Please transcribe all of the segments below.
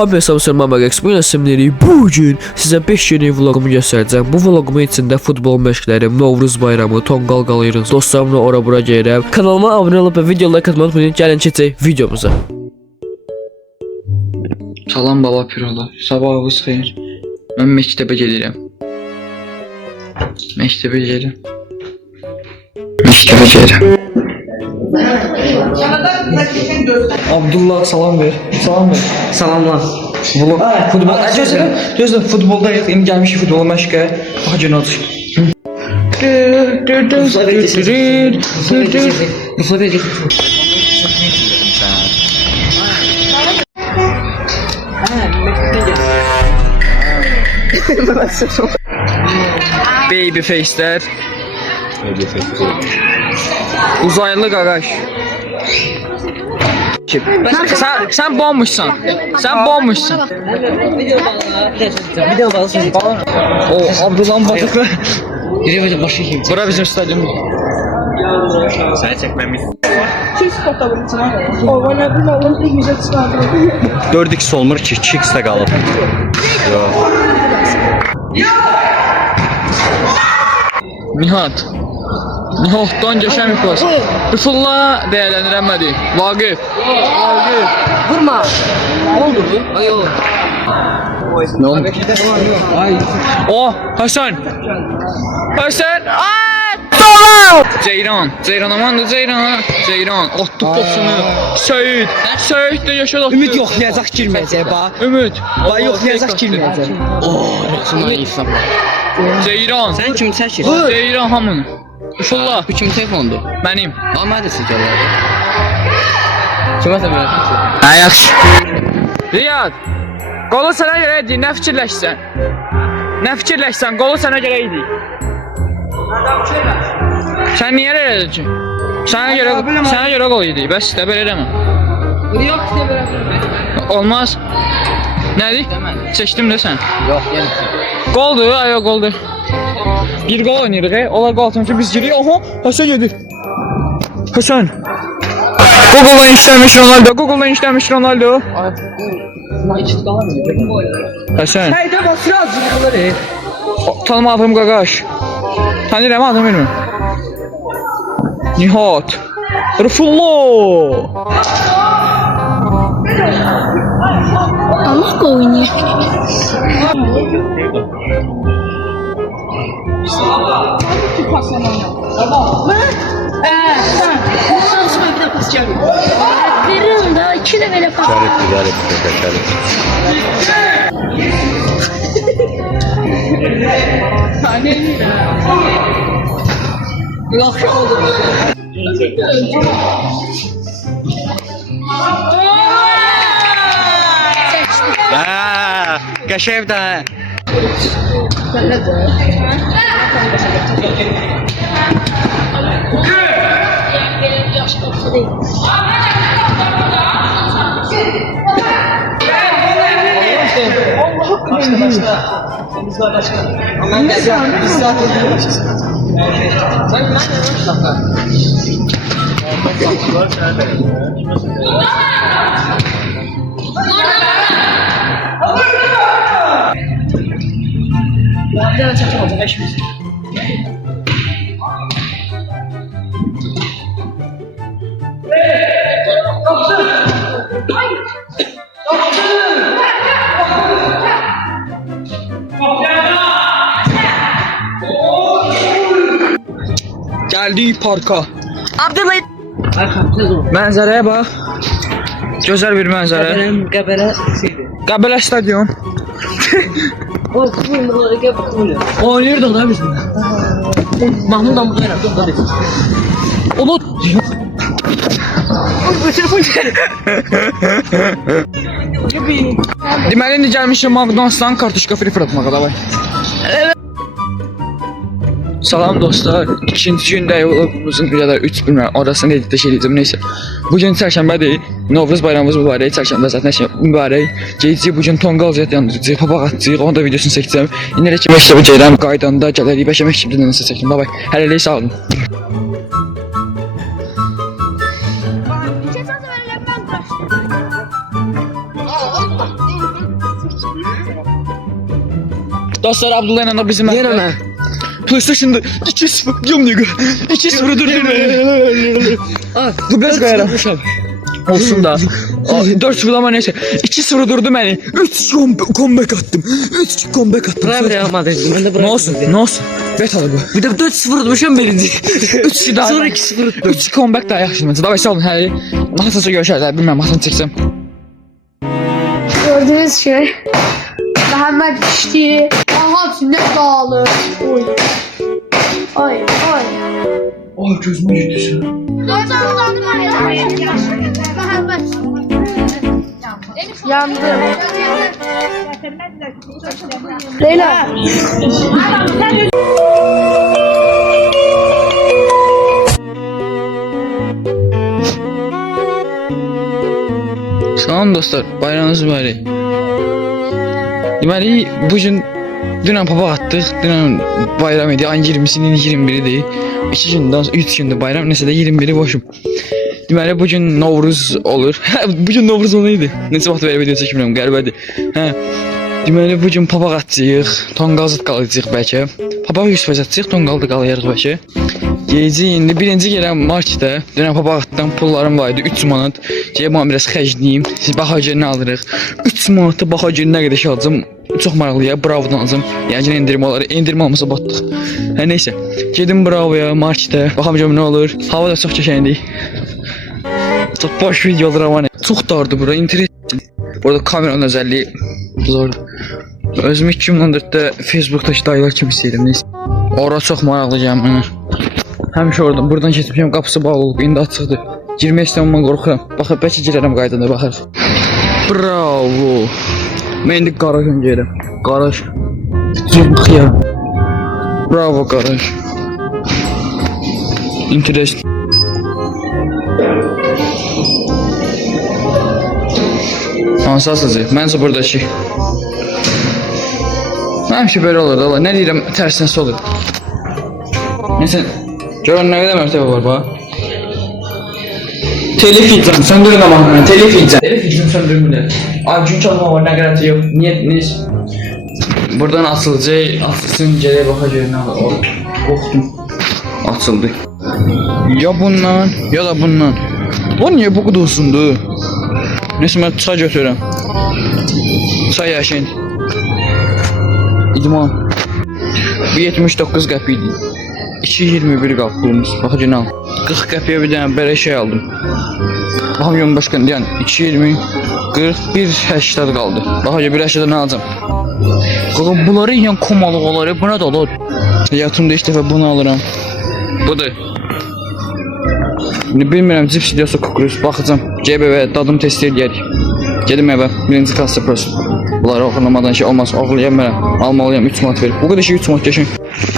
Hamıya salam Mamaq Expo isimləri. Bugün sizə 5 yeni vlogumu göstərəcəm. Bu vlogumun içində futbol məşqlərim, Novruz bayramı, tonqal qalayırıq, dostlarımla ora-bura gəlirəm. Kanalıma abunə olub və videolara katılmayı unutmayın. Gəlin keçək videomuza. Salam baba pirolar. Sabahınız xeyir. Mən məktəbə gedirəm. Məktəbə gedirəm. Abdullah salam ver. Salam ver. Salamlar. Futbol. Gözlə futboldayıq. İndi gəlmişik futbol məşqə. Bax gün oldu. Baby face'ler. Uzaylı qaqaş. Sen bombmuşsan. Sen bombmuşsun. Video balısı. O Abdullah'ın batıklı. Yürü başı kim? Bura bizim stadyum. Sen çekmemiz. Oynadım oğlum ilk güzel çıkardı. 4x olmur ki 2x də qalıb. Nihat. Nihat'tan geçen bir pas. Rıfullah değerlendiremedik. Vagif. Vurma. Ne oldu bu? Ay oğlum. Ne oldu? Oh Hasan. Hasan. Ceyran. Ceyran amandı Ceyran. Ceyran. Attı tosunu. Söğüt. Söğüt de yaşadı. Ümid yoxlayacaq girməyəcək ba. Ümit. Ba yoxlayacaq girməyəcək. Ceyran. Sən kimi çəkir? Ceyran hamını. Rıfullah. Bu kim telefondu? Benim. Amma hadi sizlərə. Kimə sən verəsən? Ha yaxşı. Riyad. Qolu sənə görə idi, nə fikirləşsən? Nə fikirləşsən, qolu sənə görə idi. Sən niyə elə edin ki? Sənə görə qol idi, bəs də belə eləmə. Yok işte böyle. Olmaz. Nədir? Çəkdim də sən. Yox, yəni. Qoldur, ayo qoldur. Bir qol oynayırıq, onlar qol atınca biz giririk. Oha, Hasan gedir. Hasan. Google'dan işləmiş Ronaldo, Google'dan işləmiş Ronaldo. Hasan. Hayda basır azıcıqları. Tanımadığım qaqaş. Tanıyıram adım bilmir. Nihat. Rıfullah. Allah oynuyor. Veririm daha 2 de böyle pas. Qəşəng də. Geldik parka. Abdullah. Mənzərəyə bax. Gözəl bir mənzərə. Qəbələ. Qəbələ stadion. Oynayırdıq da biz. Mahmudla burada oynayırdıq. Unut. Deməli indi gəlmişəm McDonald's-dan kartuşka free fırlatmağa da var. Salam dostlar. İkinci gündə vlogumuzun ya da 3 bilmem orasını editdə şey edəcəm neysə. Bugün çərşənbədir. Novruz bayramımız mübarək. Çərşənbə zaten mübarək. Gecə bugün tonqal zət yandıracağıq, papaq atacağıq. Onun da videosunu çəkəcəm. İndi elə ki məktəbə gəlirəm, qaydanda gələrik. Bəlkə məktəbdə nəsə çəkim. Bye bye. Hələlik sağ olun. Geçen sefer ben bıraktım. Dostlar Abdullah ilə bizim Yenə nə? PlayStation'da 2-0 diyorum diyor. 2-0 dur beni. Bu biraz gayra. Olsun da. 4-0 ama neyse. 2-0 durdu beni. 3 comeback attım. 3 comeback attım. Bırak Real Madrid'im. Ben de Ne bırak. olsun? Ne olsun? Bet alı bu. Bir de 4-0 düşen birinci. 3 daha. Sonra 2-0 tuttum. 3 comeback daha yaxşı məncə. Davay sağ olun. Hələ masası görüşərlər. Bilməm masasını çəksəm. Gördüğünüz şey Mehmet içti. Aha ne dağılır. Oy. Ay ay. Ay gözümə gitti. Yandım. Leyla. Salam dostlar, bayramınız mübarək. Deməli, bugün dünən papaq atdıq. Dünən bayram idi. Ayın 20-sinin 21-idir. 2 gündən, 3 gündür bayram. Nəsə də 21-i boşum. Deməli, bugün Novruz olur. Bugün Novruz onu idi. Neçə vaxt verib video çəkmirəm, qəribədir. Hə. Deməli, bugün papaq atacağıq. Tonqal qalacağıq bəlkə. Papaq 100% atacağıq, tonqal da qalayarıq bəlkə. Gezi indi birinci gələn marketə. Dünən papaq atdım, pullarım var idi 3 manat. Gəlib mən biraz xərcləyim. Siz baxacaq nə alırıq? 3 manata baxacaq nə qədər şey alacağım. Çox maraqlıya, Bravo'dan alacağım. Yəni endirim olar, endirim almasa batdıq. Hə nəysə. Gedim Bravo'ya, marketə. Baxacağam nə olur. Hava da çox qəşəngdir. Çox boş videolar var. Çox dardı bura, interes. Burada kameranın özelliği zor. Özümü 2014'te Facebook'daki dayılar kimi istəyirəm. Neysə. Ora çox maraqlı gəlmir mənə. Həmişə oradan, buradan keçmişəm, qapısı bağlı olub, indi açıqdır. Girmək istəməm, qorxuram. Baxın, bəlkə girərəm qaydanda, baxarıq. Bravo. Mən indi qarajım gəlirəm. Qaraj. Cırıq ya. Bravo qaraj. İnteres. Hansı asılacaq? Məncə buradakı. Həmişə belə olur, Allah. Nə deyirəm, tərsinəsi olur. Neyse. Görün nə qədər mərtəbə var bax. Telif yiyəcəm, söndürün ama telif yiyəcəm. Telif yiyəcəm, söndürmürlər. Ay gün çalma var, nə qəranti yox. Niyə? Buradan açılacaq, açılsın, gələk baxacaq nə var. Qorxdum. Açıldı. Ya bundan, ya da bundan. O niyə bu qədər uzundur? Neyse, mən çay götürürəm. Çay yaşayın. İdman. Bu 79 qəpik idi. 2.21 qaldı pulumuz. Baxacaq nə al. 40 qəpiyə bir dənə belə şey aldım. Baxıyorum başqa yəni 2.20 41.80 qaldı. Baxacaq bir əşyada nə alacağım. Qaqam bunları yiyən komalıq olar. Bu nə də olur? Həyatımda ilk dəfə bunu alıram. Budur. Bilmirəm cips yoxsa kukuruz. Baxacağam. GBV dadım test edərik. Gedim evə. Birinci klassa prosu. Bunları oxunamadan şey olmaz. Oxulayam mənə. Almalıyam 3 manat verib. Bu qədər şey 3 manat yaşayın.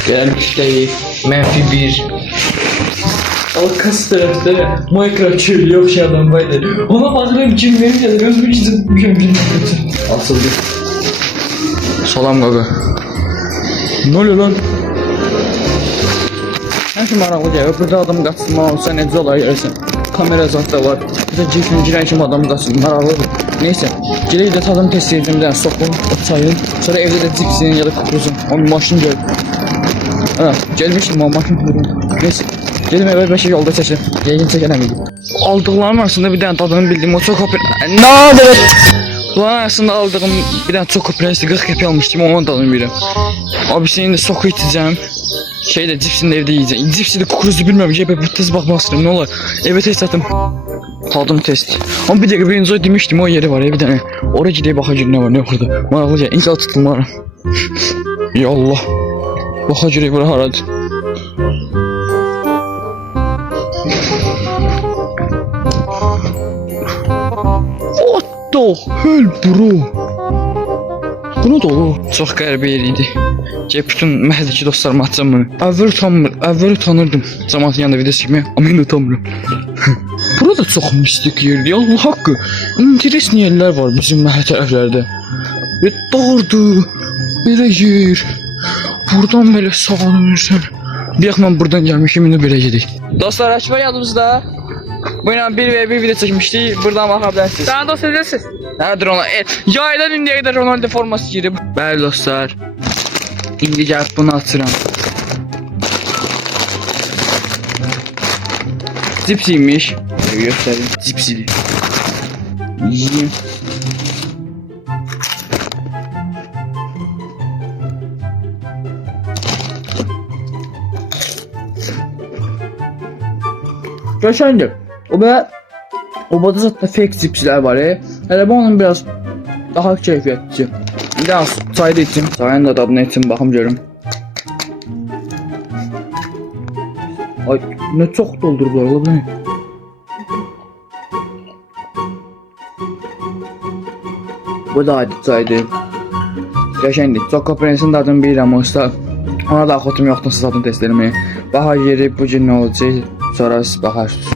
Gələm işləyi. Mənfi 1. O kas tərəfdə Minecraft çölü yox şey adam var idi. Ona baxıram kim verir gəlir. Özümü ikisi bilmirəm. Asıldı. Salam qaqa. Nə oluyor lan? Həmişə maraqlı gəlir. Burada adam qaçırmaq olsa necə olar görürsən. Kamera zat da var. Bir də cifin girən kimi adam qaçır. Maraqlıdır. Neyse. Gələk də tadım test edəcəm bir dənə soxum, çayın. Sonra evdə də cipsin ya da kukuruzun. Onun maşını gör. Ha, gəlmişdim o maşını görüm. Neyse. Gedim evə bəlkə yolda çəkəm. Yəqin çəkənəm idi. Aldıqlarım arasında bir dənə tadını bildim. O çox opera. Nə oldu? Bunların arasında aldığım bir dənə çox operasyon 40 qəpik almışdım. Onun tadını bilirəm. Abisini indi soku içəcəm. Şeydə cipsini də evdə yeyəcəm. Cipsi də kukuruzu bilmirəm. Gəlib bir tez baxmaq istəyirəm. Nə olar? Evə test atım. Tadım test. Ama bir dakika birinci demiştim o yeri var ya bir tane. Oraya gidip bakacağım ne var ne yok orada. Maraqlıca inşallah tutulmaram. Ya Allah. Bakacağım bura haradır. What the hell bro? Bu nə dolu? Çox qəribə yer idi. Gəlib bütün məhəllədəki dostlarıma atacağım bunu. Əvvəl utanırdım. Cəmaatın yanında video çəkməyə, amma indi utanmıram. Burada çox mistik yerdir. Allah haqqı. İnteresan yerlər var bizim məhəllə tərəflərdə. Dardır. Belə yer. Buradan belə sağa dönürsən. Bir mən buradan gəlmişim, indi belə gedik. Dostlar, Akif yanımızda. Bu ilə 1v1 video çəkmişdik. Buradan baxa bilərsiniz. Daha dost edəsiniz. Nədir ona? Yaydan indiyə qədər Ronaldo forması giyirib. Bəli dostlar. İndi gəlib bunu açıram. Cipsiymiş. Göstərim. Cipsidir. Yiyeyim. Geçendir. O bada zaten fake cipsler var. Hele bu onun biraz daha keyfiyetçi. Biraz çayda içim. Çayın da dadına içim. Bakım görüm. Ay ne çok doldurdular la bu ne? Bu da adi çaydı. Geçendir. Choco Prince'in dadını bilirəm olsa. Ona da axotum yoxdur siz adını test eləməyə. Bahar yeri bu gün nə olacaq? Sonra siz baxarsınız.